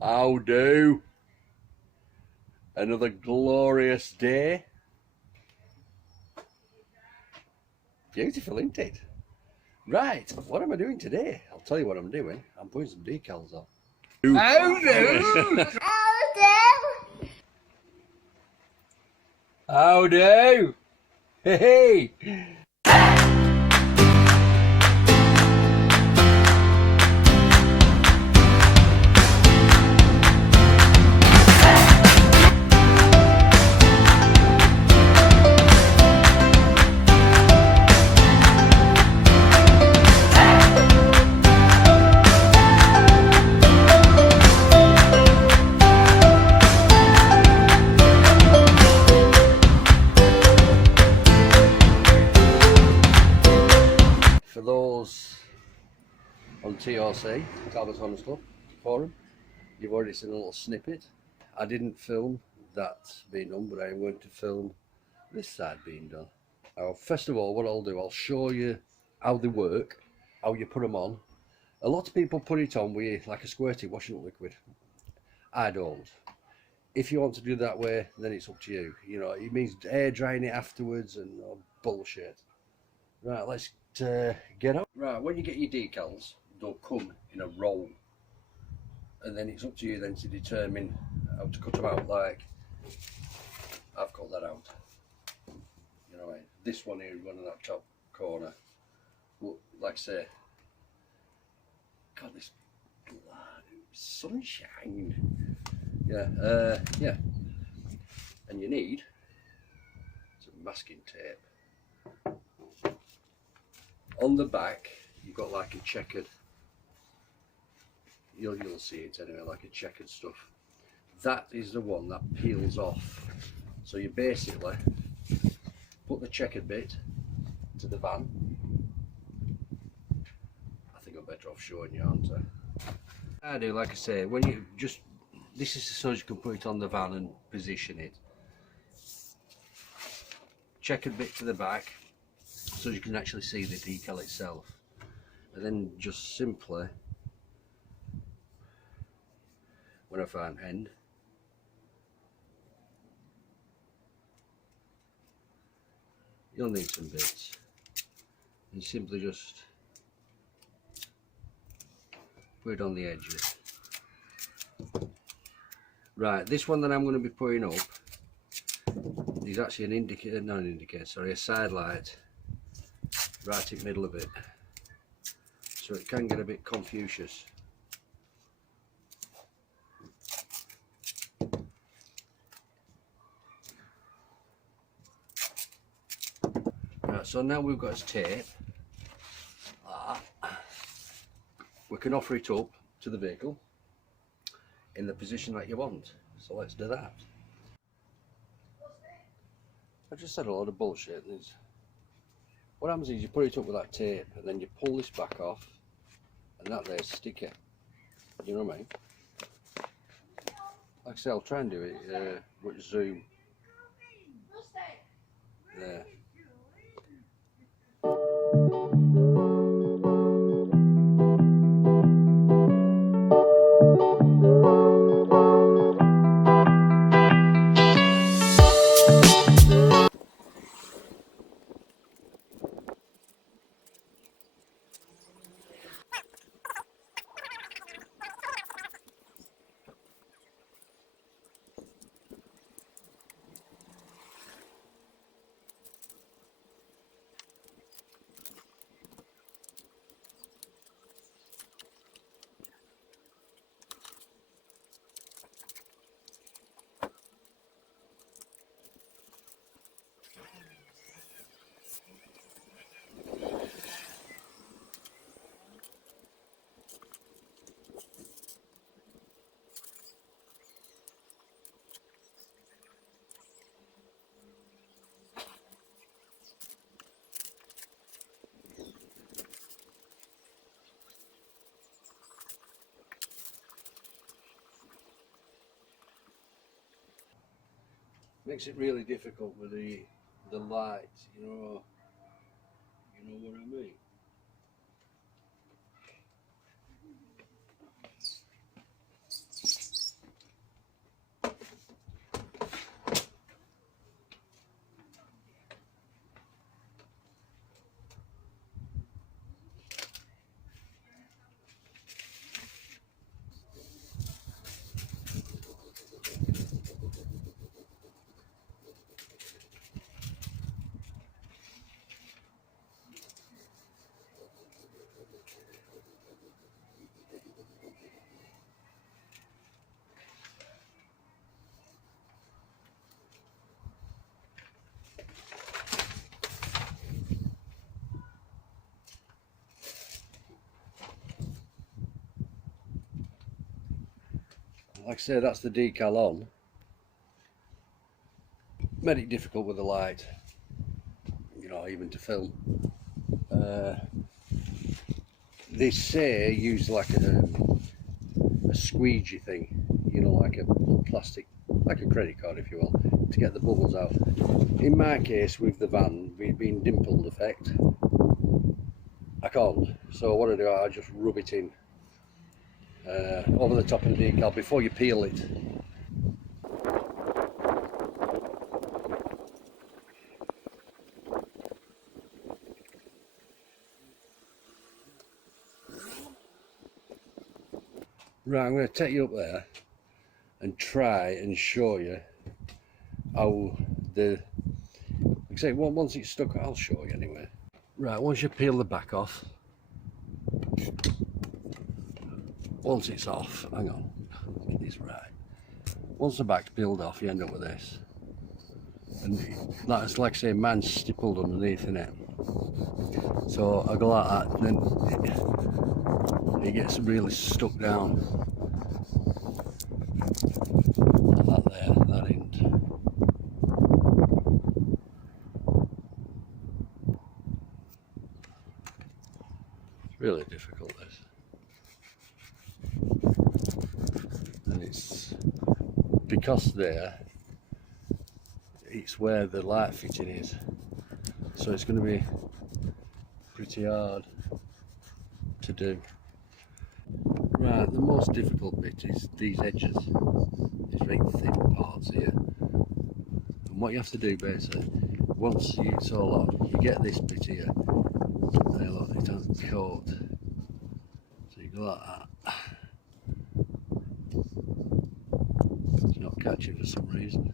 How do? Another glorious day. Beautiful, isn't it? Right, what am I doing today? I'll tell you what I'm doing. I'm putting some decals on. How do? How do? Hey! For those on TRC, Talbot Owners Club forum, you've already seen a little snippet. I didn't film that being done, but I am going to film this side being done. Now, first of all, what I'll do, I'll show you how they work, how you put them on. A lot of people put it on with like a squirty washing up liquid. I don't. If you want to do it that way, then it's up to you. You know, it means air drying it afterwards and bullshit. Right, let's get on. Right, when you get your decals, they'll come in a roll, and then it's up to you then to determine how to cut them out. Like I've cut that out. You know, this one here, one in that top corner. But like I say, God, this sunshine. Yeah, yeah. And you need some masking tape. On the back, you've got like a checkered. You'll see it anyway, like a checkered stuff. That is the one that peels off. So you basically put the checkered bit to the van. I think I'm better off showing you, aren't I? I do, like I say, when you just, this is so you can put it on the van and position it. Checkered bit to the back, so you can actually see the decal itself. And then just simply, when I find end, you'll need some bits. And simply just put it on the edges. Right, this one that I'm going to be putting up is actually an indicator, not an indicator, sorry, a side light right in the middle of it. So it can get a bit Confucius. Right, so now we've got his tape. We can offer it up to the vehicle in the position that you want. So let's do that. I just said a lot of bullshit. What happens is you put it up with that tape and then you pull this back off and that there's sticky. You know what I mean? Like I say, I'll try and do it with zoom. There. Makes it really difficult with the light, you know what I mean. like I say, that's the decal on. Made it difficult with the light, you know, even to film. They say use like a squeegee thing, you know, like a plastic, like a credit card if you will, to get the bubbles out. In my case with the van being dimpled effect, I can't. So what I do, I just rub it in over the top of the decal before you peel it. Right, I'm going to take you up there and try and show you how the, like I say, once it's stuck, I'll show you anyway. Right, once you peel the back off, once it's off, hang on, get this right. Once the back's peeled off, you end up with this. And that's like I say, mine's stippled underneath in it. So I go like that, and then it gets really stuck down. And that there, that end. It's really difficult, this. And it's because there, it's where the light fitting is. So it's going to be pretty hard to do. Right, the most difficult bit is these edges, these very thin parts here. And what you have to do basically, once it's all off, you get this bit here, and look, it has coat. So you go like that. It's not catching for some reason.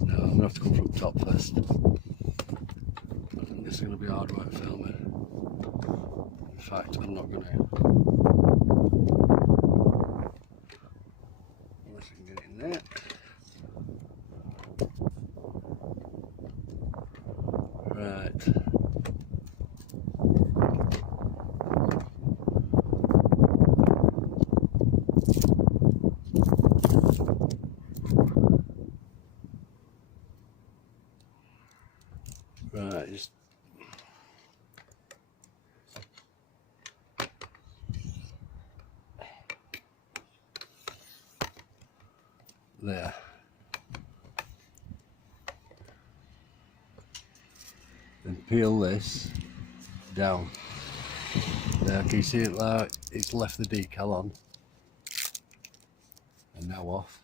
No, I'm going to have to come from top first. I think this is going to be hard work filming. In fact, I'm not going to. Unless I can get it in there. Right. Right, just there. And peel this down. There, can you see it there? It's left the decal on. And now off.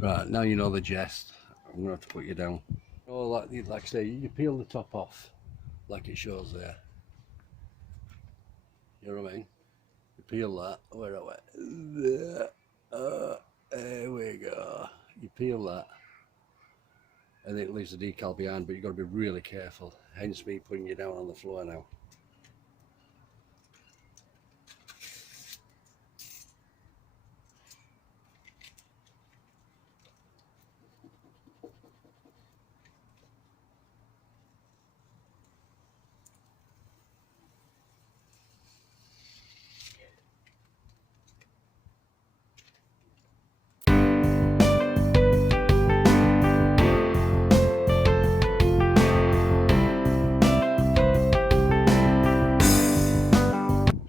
Right, now you know the jest. I'm going to have to put you down. Oh, like I say, you peel the top off, like it shows there. You know what I mean? You peel that, where are we? There we go. You peel that, and it leaves the decal behind, but you've got to be really careful. Hence me putting you down on the floor now.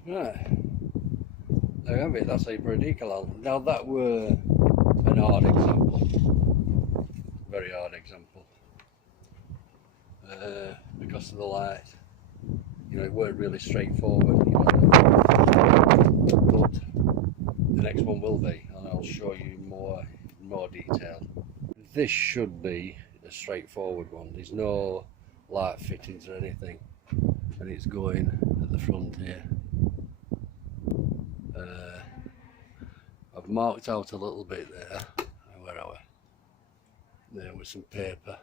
Right, there you have it, that's how you put a decal on. Now that were an hard example, very hard example, because of the light. You know, it weren't really straightforward, you know, but the next one will be, and I'll show you more detail. This should be a straightforward one. There's no light fittings or anything, and it's going at the front here. I've marked out a little bit there. Where are we? there with some paper,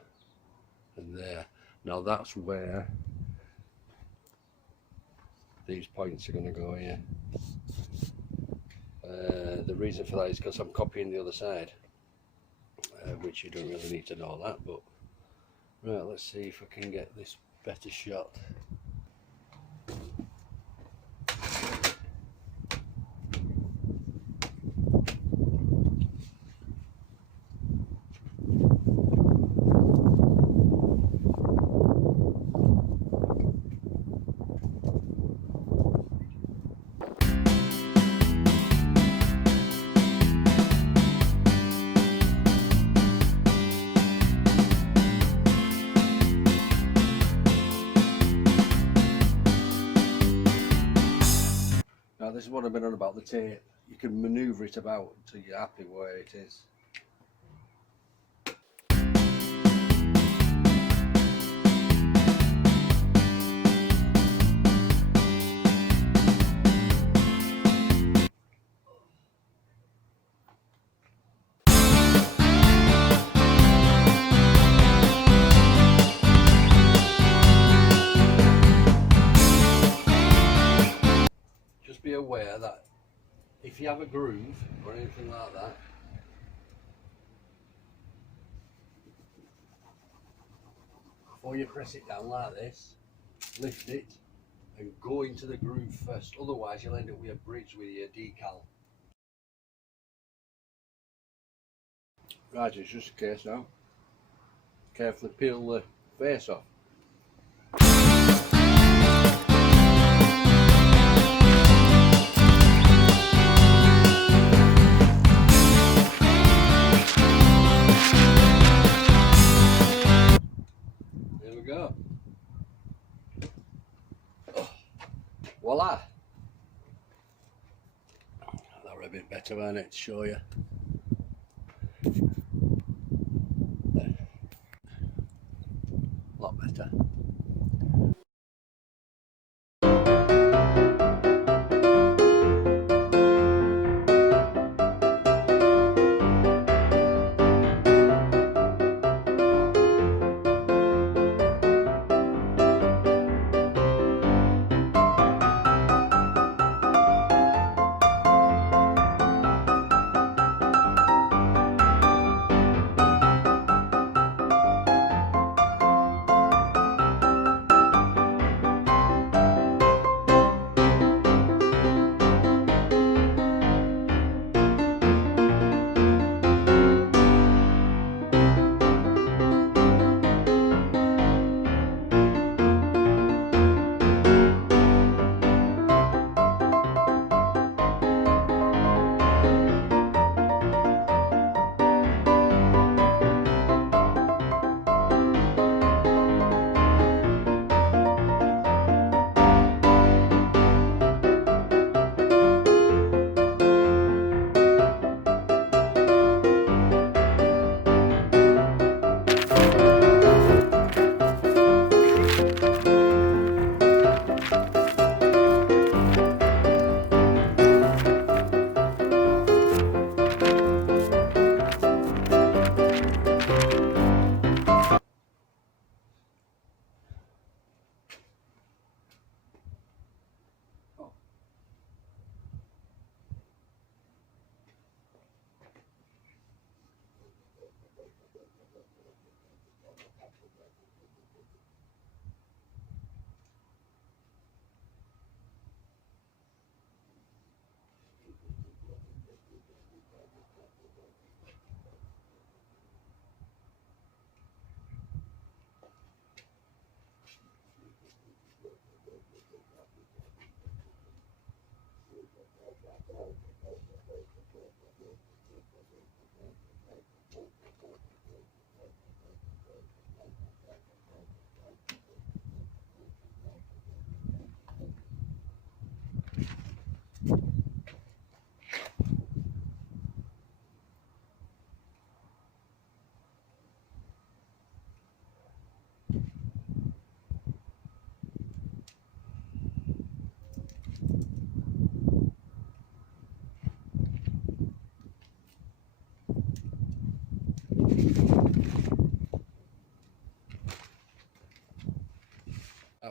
and there. Now that's where these points are going to go here. The reason for that is because I'm copying the other side, which you don't really need to know that, but right, let's see if I can get this better shot. Now this is what I've been on about the tape. You can manoeuvre it about until you're happy where it is. Just be aware that if you have a groove or anything like that, before you press it down like this, lift it and go into the groove first, otherwise you'll end up with a bridge with your decal. Right, it's just a case now. Carefully peel the face off. There we go. Oh, voila! That were a bit better, wasn't it, to show you? There. A lot better.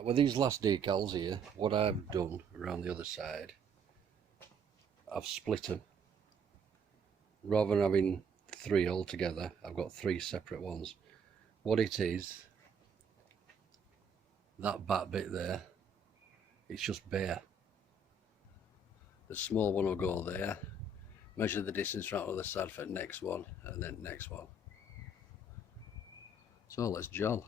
Right, with these last decals here, what I've done around the other side, I've split them. Rather than having 3 all together, I've got 3 separate ones. What it is, that back bit there, it's just bare. The small one will go there, measure the distance from the other side for the next one, and then next one. So let's gel.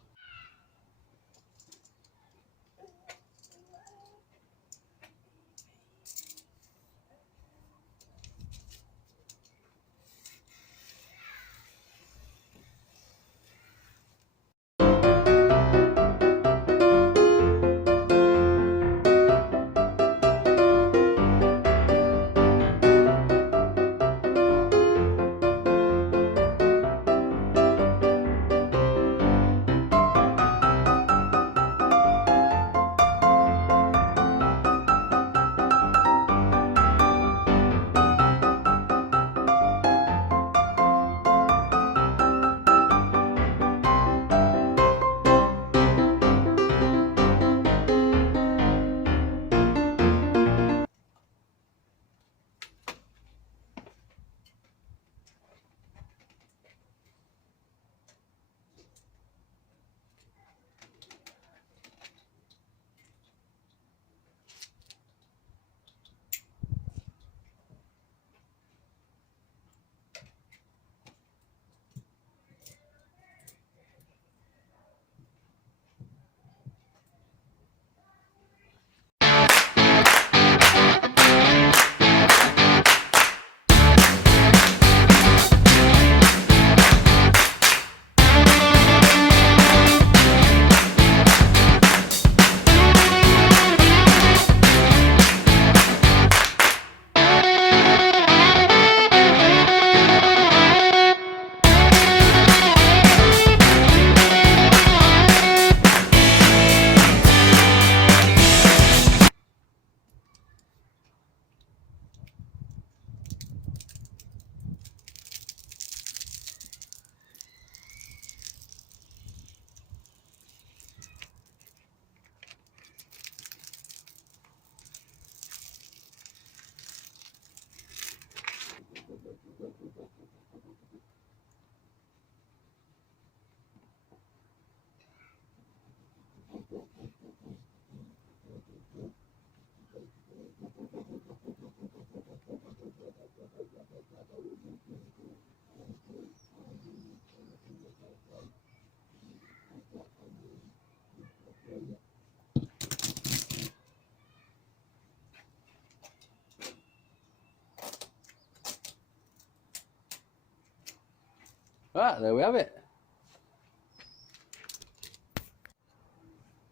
Right, there we have it.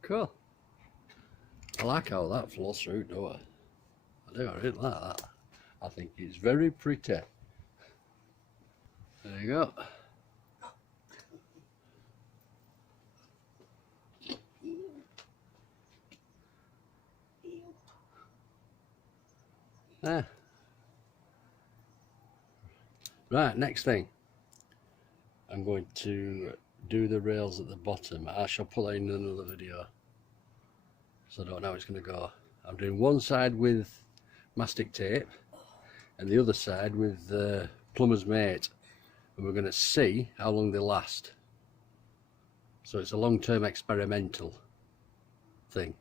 Cool. I like how that flows through, don't I? I do, I really like that. I think it's very pretty. There you go. There. Right, next thing. I'm going to do the rails at the bottom. I shall put that in another video, so I don't know how it's going to go. I'm doing one side with mastic tape and the other side with plumber's mate, and we're going to see how long they last. So it's a long-term experimental thing.